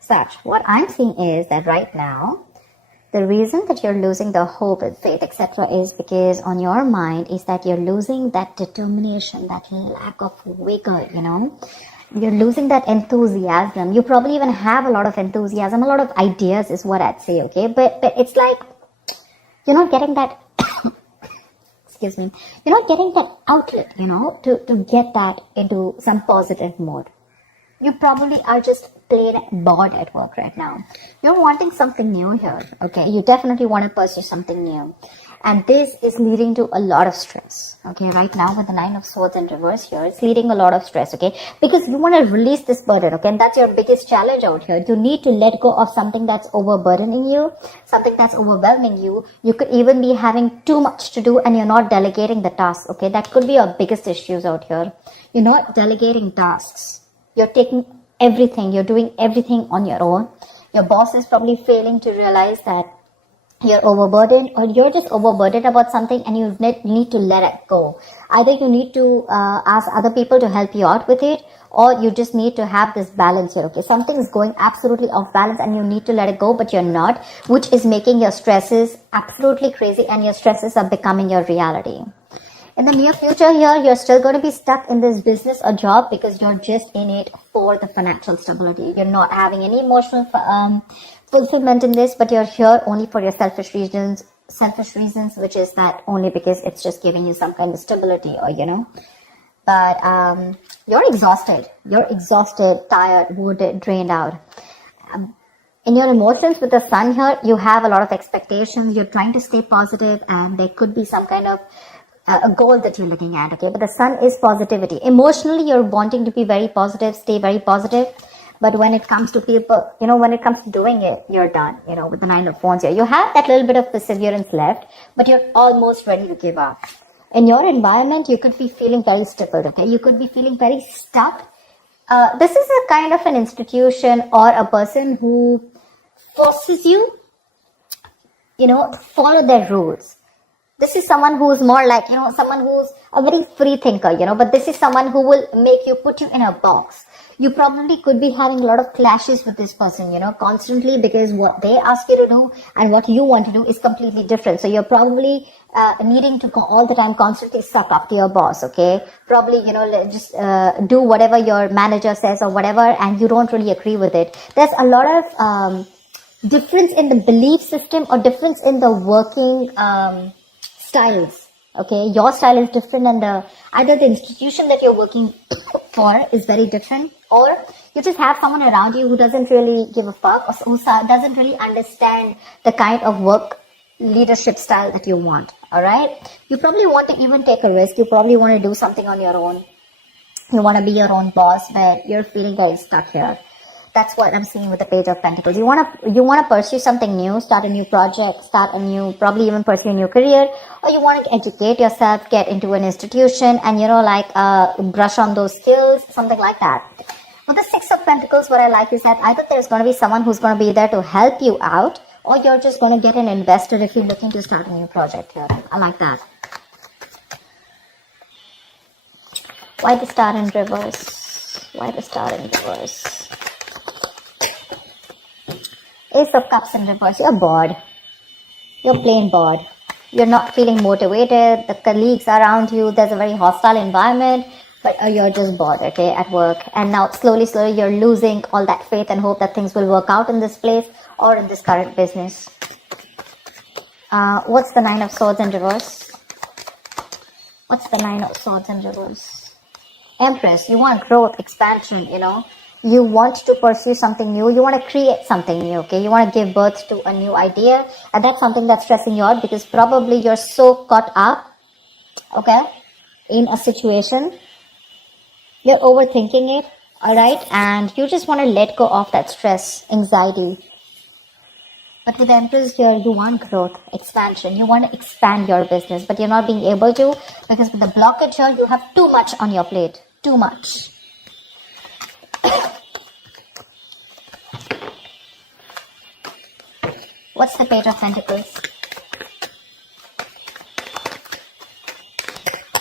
Sag, what I'm seeing is that right now, the reason that you're losing the hope and faith, etc., is because on your mind is that you're losing that determination, that lack of vigor, You're losing that enthusiasm. You probably even have a lot of enthusiasm, a lot of ideas is what I'd say, okay? But it's like you're not getting that, excuse me, you're not getting that outlet, to get that into some positive mode. You probably are just plain bored at work right now. You're wanting something new here, okay? You definitely want to pursue something new. And this is leading to a lot of stress, okay? Right now with the 9 of Swords in reverse here, it's leading a lot of stress, okay? Because you want to release this burden, okay? And that's your biggest challenge out here. You need to let go of something that's overburdening you, something that's overwhelming you. You could even be having too much to do and you're not delegating the tasks, okay? That could be your biggest issues out here. You're not delegating tasks. You're taking everything. You're doing everything on your own. Your boss is probably failing to realize that you're overburdened, or you're just overburdened about something and you need to let it go. Either you need to ask other people to help you out with it, or you just need to have this balance here, okay? Something is going absolutely off balance and you need to let it go, but you're not, which is making your stresses absolutely crazy and your stresses are becoming your reality. In the near future here, you're still going to be stuck in this business or job because you're just in it for the financial stability. You're not having any emotional fulfillment in this, but you're here only for your selfish reasons, which is that only because it's just giving you some kind of stability, or but you're exhausted, tired, wounded, drained out. In your emotions with the sun here, you have a lot of expectations. You're trying to stay positive, and there could be some kind of a goal that you're looking at, okay? But the sun is positivity. Emotionally, you're wanting to be very positive, stay very positive. But when it comes to people, when it comes to doing it, you're done, with the 9 of Wands here. You have that little bit of perseverance left, but you're almost ready to give up. In your environment, you could be feeling very stupid, okay? You could be feeling very stuck. This is a kind of an institution or a person who forces you, to follow their rules. This is someone who's more like, someone who's a very free thinker, but this is someone who will put you in a box. You probably could be having a lot of clashes with this person, constantly, because what they ask you to do and what you want to do is completely different. So you're probably needing to all the time constantly suck up to your boss, okay? Probably, just do whatever your manager says or whatever, and you don't really agree with it. There's a lot of difference in the belief system or difference in the working styles. Okay, your style is different, and either the institution that you're working for is very different, or you just have someone around you who doesn't really give a fuck, or who doesn't really understand the kind of work leadership style that you want. All right, you probably want to even take a risk. You probably want to do something on your own. You want to be your own boss, but you're feeling very stuck here. That's what I'm seeing with the Page of Pentacles. You want to pursue something new, start a new project, probably even pursue a new career, or you want to educate yourself, get into an institution, and brush on those skills, something like that. With the 6 of Pentacles, what I like is that either there's going to be someone who's going to be there to help you out, or you're just going to get an investor if you're looking to start a new project here. I like that. Why the Star in reverse? Why the Star in reverse? Ace of Cups in reverse. You're bored. You're plain bored. You're not feeling motivated. The colleagues around you, there's a very hostile environment, but you're just bored, okay, at work. And now slowly, you're losing all that faith and hope that things will work out in this place or in this current business. What's the 9 of Swords in reverse? What's the 9 of Swords in reverse? Empress, you want growth, expansion, You want to pursue something new. You want to create something new, okay? You want to give birth to a new idea. And that's something that's stressing you out because probably you're so caught up, okay, in a situation. You're overthinking it, all right? And you just want to let go of that stress, anxiety. But with the Empress here, you want growth, expansion. You want to expand your business, but you're not being able to because with the blockage here, you have too much on your plate. Too much. What's the Page of Pentacles?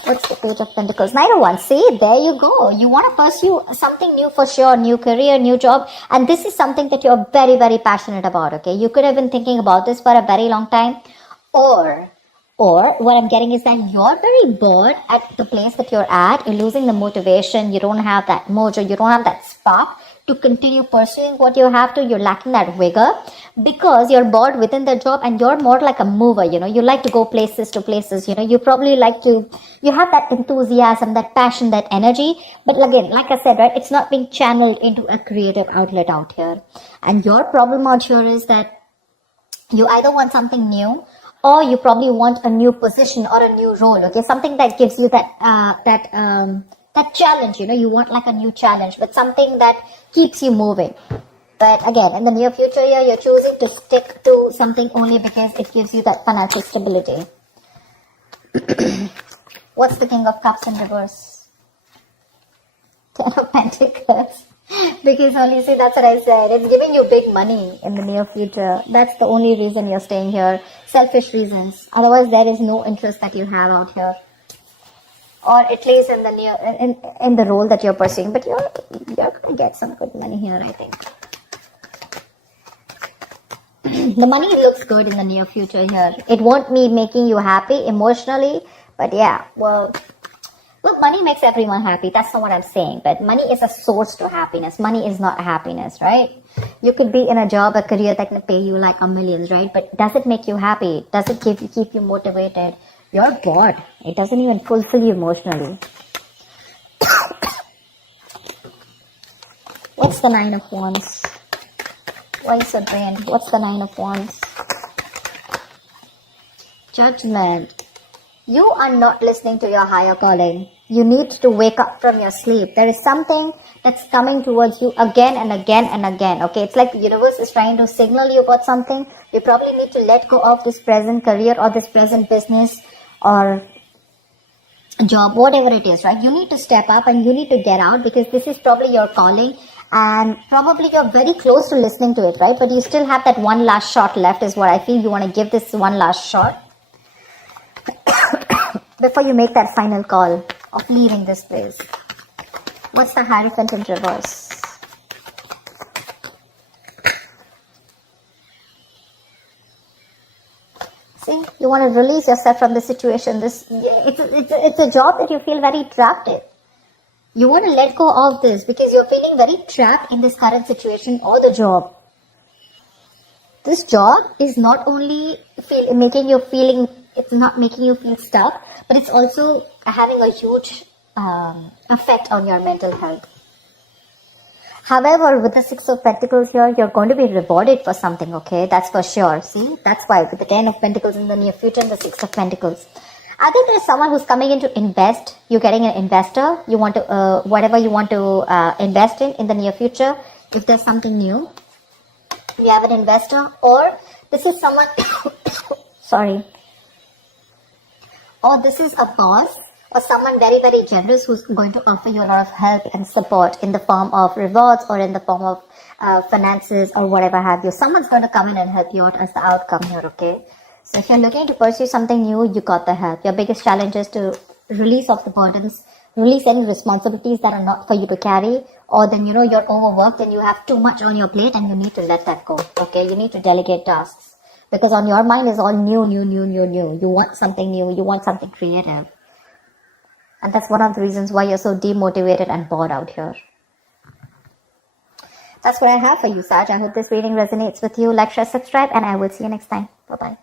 What's the Page of Pentacles? Knight of Wands. See, there you go. You want to pursue something new for sure. New career, new job. And this is something that you're very, very passionate about, okay? You could have been thinking about this for a very long time. Or what I'm getting is that you're very bored at the place that you're at. You're losing the motivation. You don't have that mojo. You don't have that spark to continue pursuing what you have to. You're lacking that vigor because you're bored within the job, and you're more like a mover. You like to go places to places. You probably you have that enthusiasm, that passion, that energy. But again, like I said, right, it's not being channeled into a creative outlet out here. And your problem out here is that you either want something new, or you probably want a new position or a new role, okay? Something that gives you that challenge, you want like a new challenge, but something that keeps you moving. But again, in the near future here, you're choosing to stick to something only because it gives you that financial stability. What's the King of Cups in reverse? Ten of Pentacles. Because only, see, that's what I said. It's giving you big money in the near future. That's the only reason you're staying here. Selfish reasons. Otherwise, there is no interest that you have out here. Or at least in the in the role that you're pursuing. But you're going to get some good money here, I think. The money looks good in the near future here. It won't be making you happy emotionally. But yeah, well... Look, money makes everyone happy. That's not what I'm saying. But money is a source to happiness. Money is not happiness, right? You could be in a job, a career that can pay you like millions, right? But does it make you happy? Does it keep you motivated? You're bored. It doesn't even fulfill you emotionally. What's the Nine of Wands? Why is it drained? What's the Nine of Wands? Judgment. You are not listening to your higher calling. You need to wake up from your sleep. There is something that's coming towards you again and again and again. Okay, it's like the universe is trying to signal you about something. You probably need to let go of this present career or this present business or job, whatever it is, right? You need to step up and you need to get out because this is probably your calling. And probably you're very close to listening to it, right? But you still have that one last shot left is what I feel. You want to give this one last shot before you make that final call of leaving this place. What's the Hierophant in reverse? See, you want to release yourself from the situation. It's a job that you feel very trapped in. You want to let go of this because you're feeling very trapped in this current situation or the job. This job is not only making you feel stuck, but it's also having a huge effect on your mental health. However, with the Six of Pentacles here, you're going to be rewarded for something, okay? That's for sure. See, that's why with the Ten of Pentacles in the near future and the Six of Pentacles. I think there's someone who's coming in to invest. You're getting an investor. You want to, whatever you want to invest in the near future. If there's something new, you have an investor, or this is someone, sorry. Or this is a boss or someone very, very generous who's going to offer you a lot of help and support in the form of rewards or in the form of finances or whatever have you. Someone's going to come in and help you out as the outcome here, okay? So if you're looking to pursue something new, you got the help. Your biggest challenge is to release off the burdens, release any responsibilities that are not for you to carry, or then, you're overworked and you have too much on your plate and you need to let that go, okay? You need to delegate tasks. Because on your mind is all new. You want something new. You want something creative. And that's one of the reasons why you're so demotivated and bored out here. That's what I have for you, Sag. I hope this reading resonates with you. Like, share, subscribe, and I will see you next time. Bye-bye.